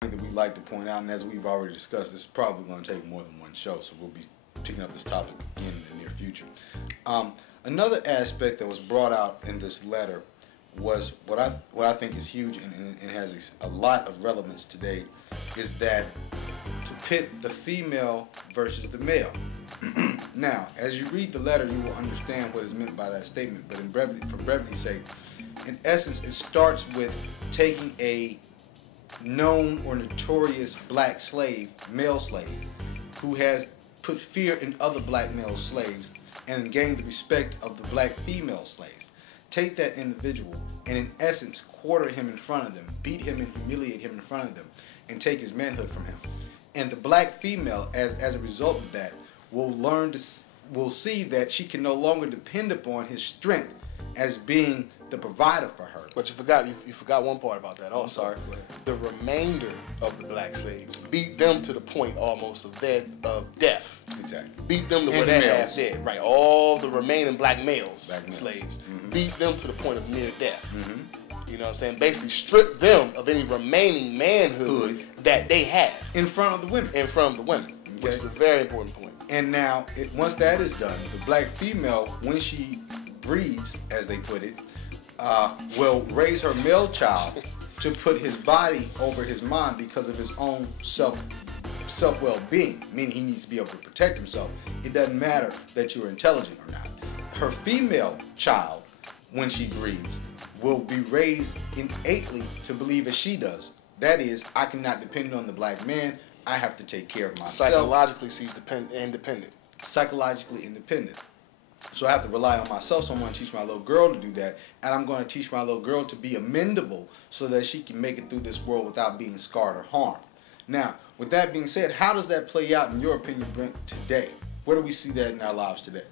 that we like to point out, and as we've already discussed, this is probably going to take more than one show, so we'll be picking up this topic again in the near future. Another aspect that was brought out in this letter was what I think is huge and has a lot of relevance today, is that to pit the female versus the male. Now, as you read the letter, you will understand what is meant by that statement, but for brevity's sake, in essence, it starts with taking a known or notorious black slave, male slave, who has put fear in other black male slaves and gained the respect of the black female slaves. Take that individual and in essence quarter him in front of them, beat him and humiliate him in front of them, and take his manhood from him. And the black female, as a result of that, will see that she can no longer depend upon his strength as being the provider for her. But you forgot one part about that also. I'm sorry. The remainder of the black slaves beat them to the point almost of death. Exactly. Beat them to where they're half dead. Right. All the remaining black males, slaves, beat them to the point of near death. You know what I'm saying? Basically strip them of any remaining manhood that they have. In front of the women. In front of the women, which is a very important point. And now, once that is done, the black female, when she breeds, as they put it, will raise her male child to put his body over his mind because of his own self-well-being, meaning he needs to be able to protect himself. It doesn't matter that you're intelligent or not. Her female child, when she breeds, will be raised innately to believe as she does. That is, I cannot depend on the black man. I have to take care of myself. Psychologically, she's independent. Psychologically independent. So I have to rely on myself, so I'm going to teach my little girl to do that, and I'm going to teach my little girl to be amendable so that she can make it through this world without being scarred or harmed. Now, with that being said, how does that play out, in your opinion, Brent, today? Where do we see that in our lives today?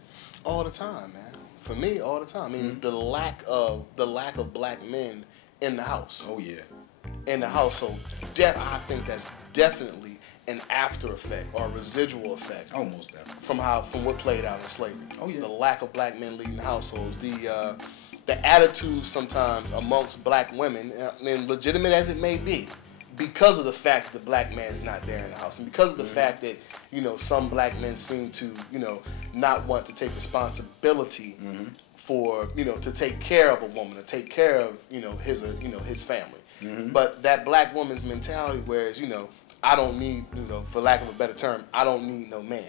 All the time, man. For me, all the time. I mean, the lack of black men in the house. Oh, yeah. In the household. I think that's definitely an after effect or a residual effect. Almost definitely. From what played out in slavery. Oh, yeah. The lack of black men leading households, the attitude sometimes amongst black women, and legitimate as it may be, because of the fact that the black man is not there in the house, and because of the fact that some black men seem to not want to take responsibility for to take care of a woman, to take care of his family. But that black woman's mentality, whereas I don't need, for lack of a better term, I don't need no man.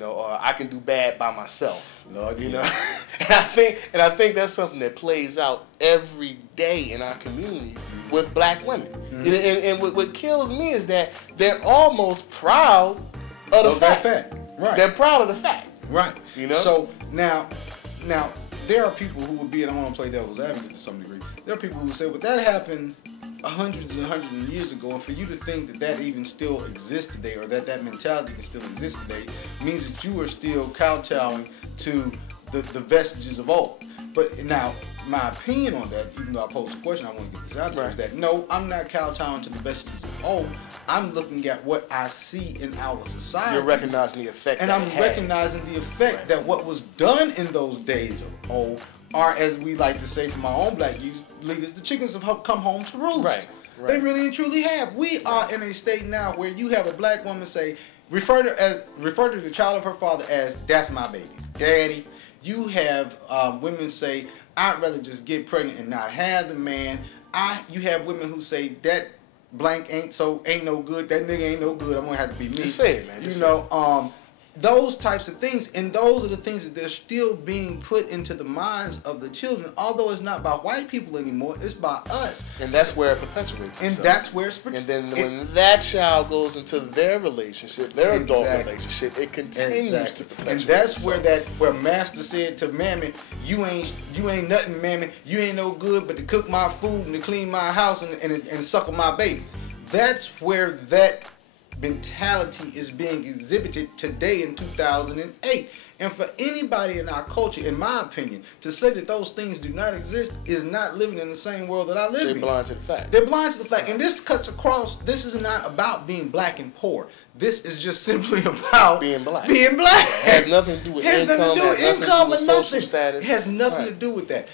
Or I can do bad by myself. Lord, and I think that's something that plays out every day in our communities with black women. And what kills me is that they're almost proud of the fact. Right. They're proud of the fact. Right. So now there are people who would be, and I want to play devil's advocate to some degree. There are people who say, well, that happened hundreds and hundreds of years ago, and for you to think that even still exists today, or that mentality can still exist today, means that you are still kowtowing to the vestiges of old. But now, my opinion on that, even though I posed the question, I want to get this out there, is that no, I'm not kowtowing to the vestiges of old. I'm looking at what I see in our society. You're recognizing the effect, and I'm recognizing the effect that what was done in those days of old are, as we like to say from our own black youth leaders, the chickens have come home to roost. Right. They really and truly have. We are in a state now where you have a black woman say, refer to the child of her father as, that's my baby, daddy. You have women say, I'd rather just get pregnant and not have the man. You have women who say, that blank ain't no good, that nigga ain't no good, I'm gonna have to be me. Just say it, man. Those types of things, and those are the things that they're still being put into the minds of the children, although it's not by white people anymore, it's by us. And that's where it perpetuates itself. And that's where and then when that child goes into their relationship, their adult relationship, it continues to perpetuate And that's itself. where master said to mammy, you ain't nothing, mammy, you ain't no good but to cook my food and to clean my house and suckle my babies. That's where that mentality is being exhibited today in 2008. And for anybody in our culture, in my opinion, to say that those things do not exist is not living in the same world that I live in. They're blind to the fact. They're blind to the fact. And this cuts across, this is not about being black and poor. This is just simply about being black. Being black. It has nothing to do with income, It has nothing to do with social status. It has nothing to do with that.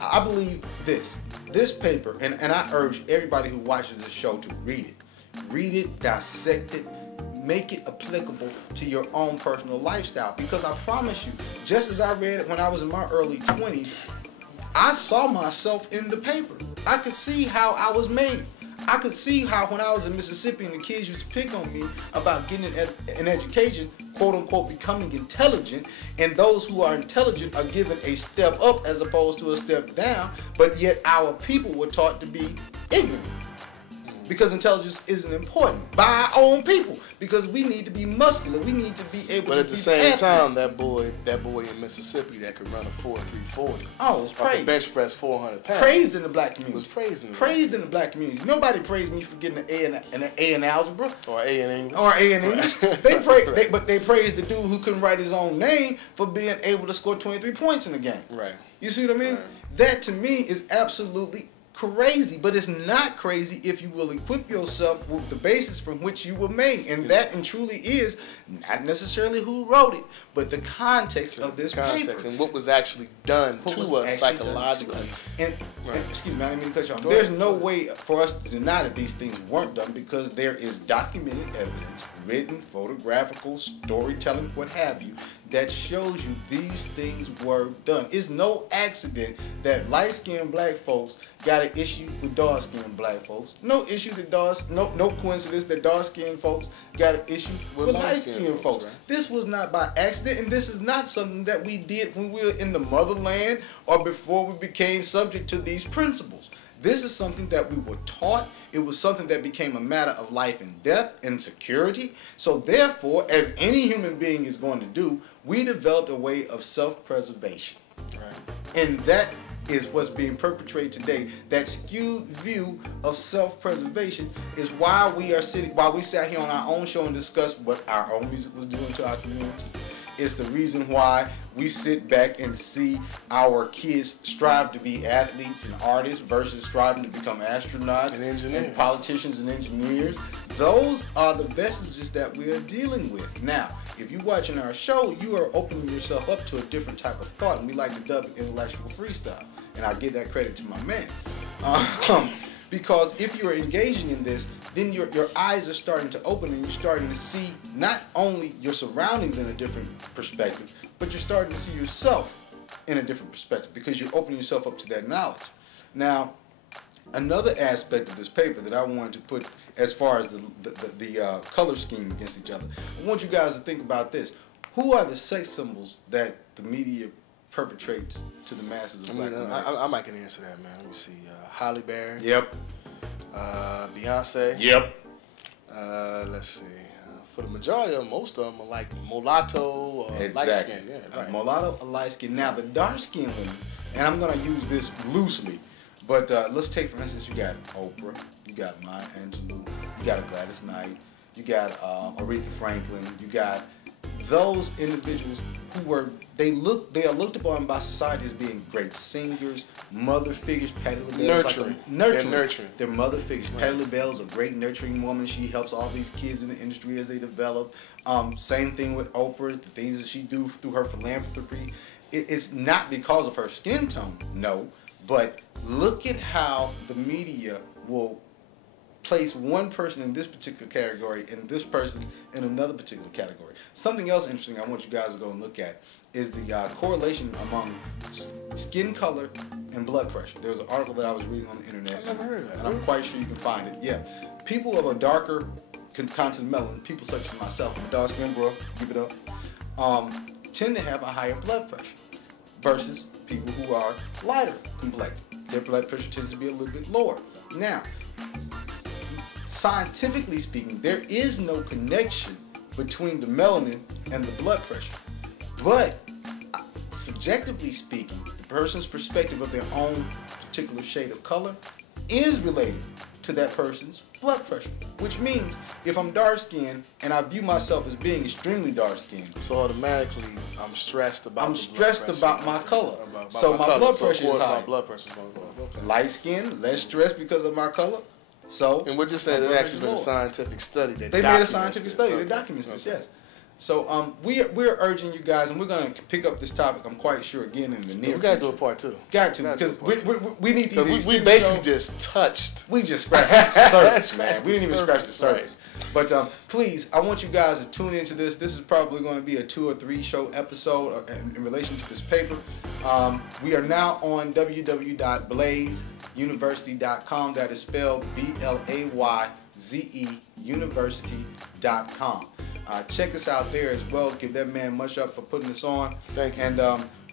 I believe this paper, and I urge everybody who watches this show to read it. Read it, dissect it, make it applicable to your own personal lifestyle. Because I promise you, just as I read it when I was in my early 20s, I saw myself in the paper. I could see how I was made. I could see how when I was in Mississippi and the kids used to pick on me about getting an education, quote unquote, becoming intelligent, and those who are intelligent are given a step up as opposed to a step down, but yet our people were taught to be ignorant. Because intelligence isn't important by our own people. Because we need to be muscular. We need to be able to be But at the same time, that boy in Mississippi that could run a 4.340. Oh, it was praised. Bench press 400 pounds. Praised in the black community. Was praised in the black community. Nobody praised me for getting an A in algebra. Or A in English. Or A in English. But they praised the dude who couldn't write his own name for being able to score 23 points in the game. Right. You see what I mean? Right. That to me is absolutely crazy, but it's not crazy if you will equip yourself with the basis from which you were made, and that and truly is not necessarily who wrote it, but the context of this paper and what was actually done to us psychologically. And excuse me, I didn't mean to cut you off. There's no way for us to deny that these things weren't done because there is documented evidence, written, photographical, storytelling, what have you, that shows you these things were done. It's no accident that light-skinned black folks got an issue with dark-skinned black folks. No issue that no coincidence that dark-skinned folks got an issue with light-skinned folks. Right? This was not by accident, and this is not something that we did when we were in the motherland or before we became subject to these principles. This is something that we were taught. It was something that became a matter of life and death and security. So therefore, as any human being is going to do, we developed a way of self-preservation. Right. And that is what's being perpetrated today. That skewed view of self-preservation is why we sat here on our own show and discussed what our own music was doing to our community. It's the reason why we sit back and see our kids strive to be athletes and artists versus striving to become astronauts and engineers and politicians and engineers. Those are the vestiges that we are dealing with. Now, if you're watching our show, you are opening yourself up to a different type of thought, and we like to dub it intellectual freestyle. And I give that credit to my man. Because if you're engaging in this, then your eyes are starting to open and you're starting to see not only your surroundings in a different perspective, but you're starting to see yourself in a different perspective because you're opening yourself up to that knowledge. Now, another aspect of this paper that I wanted to put as far as the color scheme against each other, I want you guys to think about this. Who are the sex symbols that the media perpetrates to the masses of black America? I might can answer that, man. Let me see. Halle Berry. Yep. Beyonce. Yep. Let's see. For the majority of them, most of them are like mulatto or light skin. Yeah, right. Mulatto or light skin. Now, the dark skinned women, and I'm going to use this loosely, but let's take, for instance, you got Oprah, you got Maya Angelou, you got a Gladys Knight, you got Aretha Franklin, you got those individuals who they are looked upon by society as being great singers, mother figures. Patti LaBelle nurturing. They're mother figures. Right. Patti LaBelle is a great nurturing woman. She helps all these kids in the industry as they develop. Same thing with Oprah. The things that she do through her philanthropy. It's not because of her skin tone, no. But look at how the media will place one person in this particular category and this person in another particular category. Something else interesting I want you guys to go and look at is the correlation among skin color and blood pressure. There was an article that I was reading on the internet. I never heard of that. And I'm quite sure you can find it. Yeah. People of a darker continent melanin, people such as myself, I'm a dark skin bro, give it up, tend to have a higher blood pressure versus people who are lighter complected. Their blood pressure tends to be a little bit lower. Now, scientifically speaking, there is no connection between the melanin and the blood pressure. But subjectively speaking, the person's perspective of their own particular shade of color is related to that person's blood pressure. Which means if I'm dark-skinned and I view myself as being extremely dark-skinned, so automatically I'm stressed about my color. So my blood pressure is high. My blood pressure is going to go up. Okay. Light skin, less stressed because of my color. So, and what you're saying, there's actually been a scientific study that they made a scientific study that documents this. Yes. So we're urging you guys, and we're gonna pick up this topic. I'm quite sure again in the near. We gotta future. do a part 2. Got to, because we need to. We basically just touched. We just scratched the surface, man. We didn't even scratch the surface. Right. But please, I want you guys to tune into this. This is probably going to be a 2 or 3 show episode in relation to this paper. We are now on www.blazeuniversity.com. That is spelled BLAYZE University.com. Check us out there as well. Give that man much up for putting this on. Thank you. And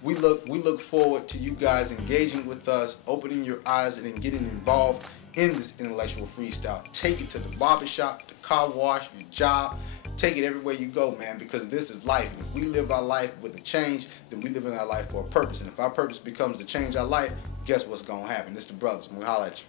we look forward to you guys engaging with us, opening your eyes, and then getting involved in this intellectual freestyle. Take it to the barbershop, the car wash, your job. Take it everywhere you go, man, because this is life. If we live our life with a change, then we live in our life for a purpose. And if our purpose becomes to change our life, guess what's going to happen? It's the brothers. We'll holler at you.